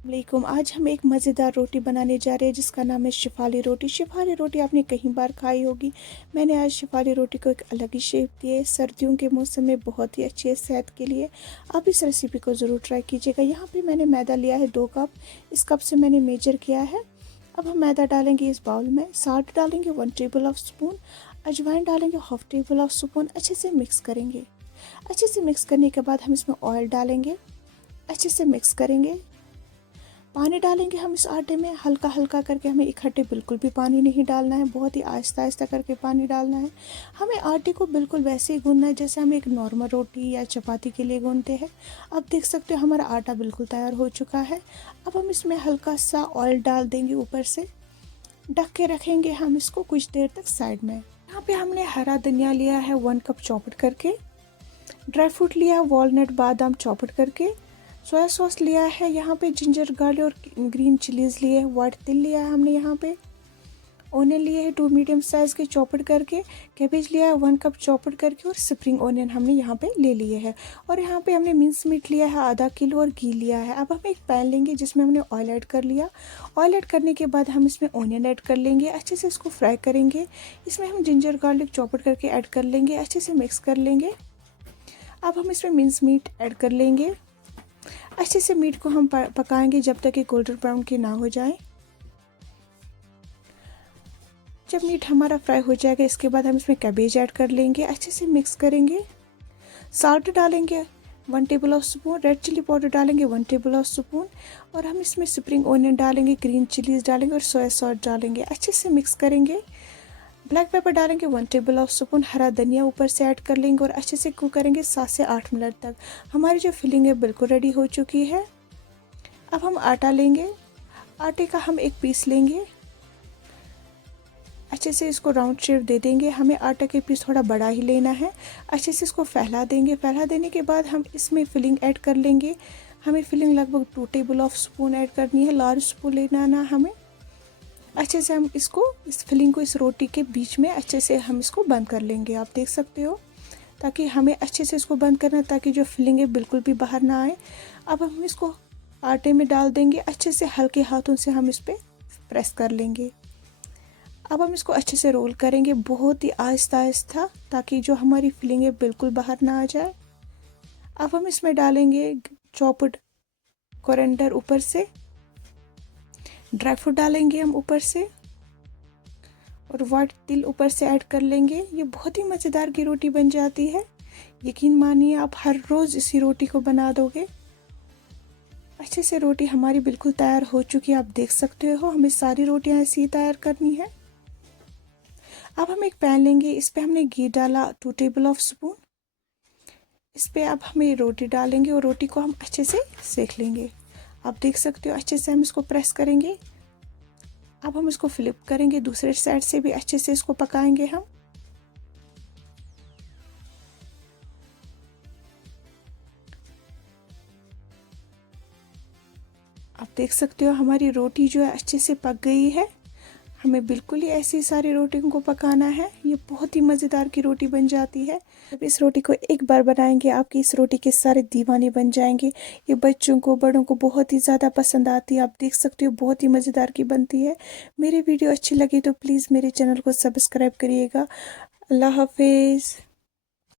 वालेकुम। आज हम एक मज़ेदार रोटी बनाने जा रहे हैं जिसका नाम है शिफाली रोटी। शिफाली रोटी आपने कहीं बार खाई होगी। मैंने आज शिफाली रोटी को एक अलग ही शेप दी है। सर्दियों के मौसम में बहुत ही अच्छी है सेहत के लिए। आप इस रेसिपी को ज़रूर ट्राई कीजिएगा। यहाँ पे मैंने मैदा लिया है 2 कप। इस कप से मैंने मेजर किया है। अब हम मैदा डालेंगे इस बाउल में। साल्ट डालेंगे 1 टेबल ऑफ स्पून। अजवाइन डालेंगे 1/2 टेबल ऑफ स्पून। अच्छे से मिक्स करेंगे। अच्छे से मिक्स करने के बाद हम इसमें ऑयल डालेंगे। अच्छे से मिक्स करेंगे। पानी डालेंगे हम इस आटे में हल्का हल्का करके। हमें इकट्ठे बिल्कुल भी पानी नहीं डालना है, बहुत ही आहिस्ता आहिस्ता करके पानी डालना है। हमें आटे को बिल्कुल वैसे ही गूंदना है जैसे हम एक नॉर्मल रोटी या चपाती के लिए गूंदते हैं। अब देख सकते हो हमारा आटा बिल्कुल तैयार हो चुका है। अब हम इसमें हल्का सा ऑयल डाल देंगे ऊपर से। ढक के रखेंगे हम इसको कुछ देर तक साइड में। यहाँ पे हमने हरा धनिया लिया है 1 कप चॉप्ड करके। ड्राई फ्रूट लिया वॉलनट बादाम चॉप्ड करके। सोया सॉस लिया है यहाँ पे, जिंजर गार्लिक और ग्रीन चिलीज़ लिए है। वाइट तिल लिया है हमने यहाँ पे। ओनियन लिए है 2 मीडियम साइज़ के चॉप्ड करके। कैबेज लिया है 1 कप चॉप्ड करके। और स्प्रिंग ओनियन हमने यहाँ पे ले लिए हैं। और यहाँ पे हमने मिन्स मीट लिया है आधा किलो और घी लिया है। अब हम एक पैन लेंगे जिसमें हमने ऑयल ऐड कर लिया। ऑयल ऐड करने के बाद हम इसमें ओनियन ऐड कर लेंगे। अच्छे से इसको फ्राई करेंगे। इसमें हम जिंजर गार्लिक चॉप्ड करके ऐड कर लेंगे। अच्छे से मिक्स कर लेंगे। अब हम इसमें मिन्स मीट ऐड कर लेंगे। अच्छे से मीट को हम पकाएंगे जब तक कि गोल्डन ब्राउन की ना हो जाए। जब मीट हमारा फ्राई हो जाएगा इसके बाद हम इसमें कैबेज ऐड कर लेंगे। अच्छे से मिक्स करेंगे। साल्ट डालेंगे 1 table of spoon. Red chilli powder डालेंगे 1 टेबल ऑफ स्पून। और हम इसमें स्प्रिंग ओनियन डालेंगे, ग्रीन चिलीज डालेंगे और सोया सॉस डालेंगे। अच्छे से मिक्स करेंगे। ब्लैक पेपर डालेंगे 1 टेबल ऑफ स्पून। हरा धनिया ऊपर से ऐड कर लेंगे और अच्छे से कुक करेंगे 7 से 8 मिनट तक। हमारी जो फिलिंग है बिल्कुल रेडी हो चुकी है। अब हम आटा लेंगे। आटे का हम एक पीस लेंगे। अच्छे से इसको राउंड शेप दे देंगे। हमें आटा के पीस थोड़ा बड़ा ही लेना है। अच्छे से इसको फैला देंगे। फैला देने के बाद हम इसमें फिलिंग ऐड कर लेंगे। हमें फिलिंग लगभग 2 टेबल ऑफ स्पून ऐड करनी है। लार्ज स्पून लेना ना हमें। अच्छे से हम इसको इस फिलिंग को इस रोटी के बीच में अच्छे से हम इसको बंद कर लेंगे। आप देख सकते हो, ताकि हमें अच्छे से इसको बंद करना ताकि जो फिलिंग है बिल्कुल भी बाहर ना आए। अब हम इसको आटे में डाल देंगे। अच्छे से हल्के हाथों से हम इस पर प्रेस कर लेंगे। अब हम इसको अच्छे से रोल करेंगे बहुत ही आहिस्ता आहिस्ता, ताकि जो हमारी फिलिंग है बिल्कुल बाहर ना आ जाए। अब हम इसमें डालेंगे चॉप्ड कोरिएंडर ऊपर से। ड्राई फ्रूट डालेंगे हम ऊपर से और वाइट तिल ऊपर से ऐड कर लेंगे। ये बहुत ही मज़ेदार की रोटी बन जाती है। यकीन मानिए आप हर रोज़ इसी रोटी को बना दोगे। अच्छे से रोटी हमारी बिल्कुल तैयार हो चुकी है। आप देख सकते हो हमें सारी रोटियां ऐसी ही तैयार करनी है। अब हम एक पैन लेंगे। इस पे हमने घी डाला 2 टेबल ऑफ स्पून। इस पे अब हमें रोटी डालेंगे और रोटी को हम अच्छे से सेक लेंगे। आप देख सकते हो अच्छे से हम इसको प्रेस करेंगे। अब हम इसको फ्लिप करेंगे, दूसरे साइड से भी अच्छे से इसको पकाएंगे हम। आप देख सकते हो हमारी रोटी जो है अच्छे से पक गई है। हमें बिल्कुल ही ऐसी सारी रोटियों को पकाना है। ये बहुत ही मज़ेदार की रोटी बन जाती है। जब इस रोटी को एक बार बनाएंगे आपकी इस रोटी के सारे दीवाने बन जाएंगे। ये बच्चों को बड़ों को बहुत ही ज़्यादा पसंद आती है। आप देख सकते हो बहुत ही मज़ेदार की बनती है। मेरी वीडियो अच्छी लगी तो प्लीज़ मेरे चैनल को सब्सक्राइब करिएगा। अल्लाह हाफिज़।